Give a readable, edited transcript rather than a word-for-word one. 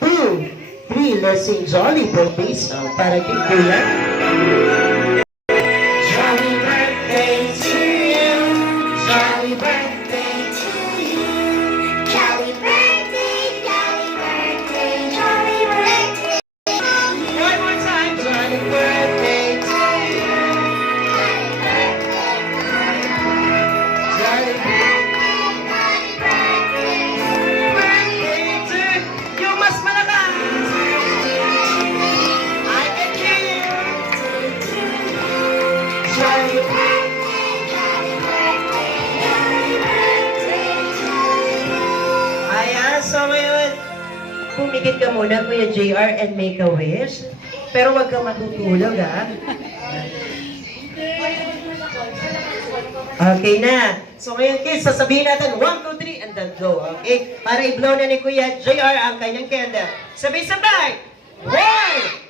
2, 3, let's sing Jolly Birthday song para kay Kuya. Jolly birthday to you, jolly birthday to you, Jolly birthday, jolly birthday, jolly birthday. one more time, jolly birthday to you, jolly birthday to you, mas malakas. I can hear you. Jolly Ayan, so ngayon, pumikit ka muna, Kuya JR, and make a wish. Pero wag kang matutulog, ha? Okay na. So ngayon, kids, sasabihin natin 1, 2, 3, and then go, okay? Para i-blow na ni Kuya JR ang kanyang candle. Sabay-sabay! 1,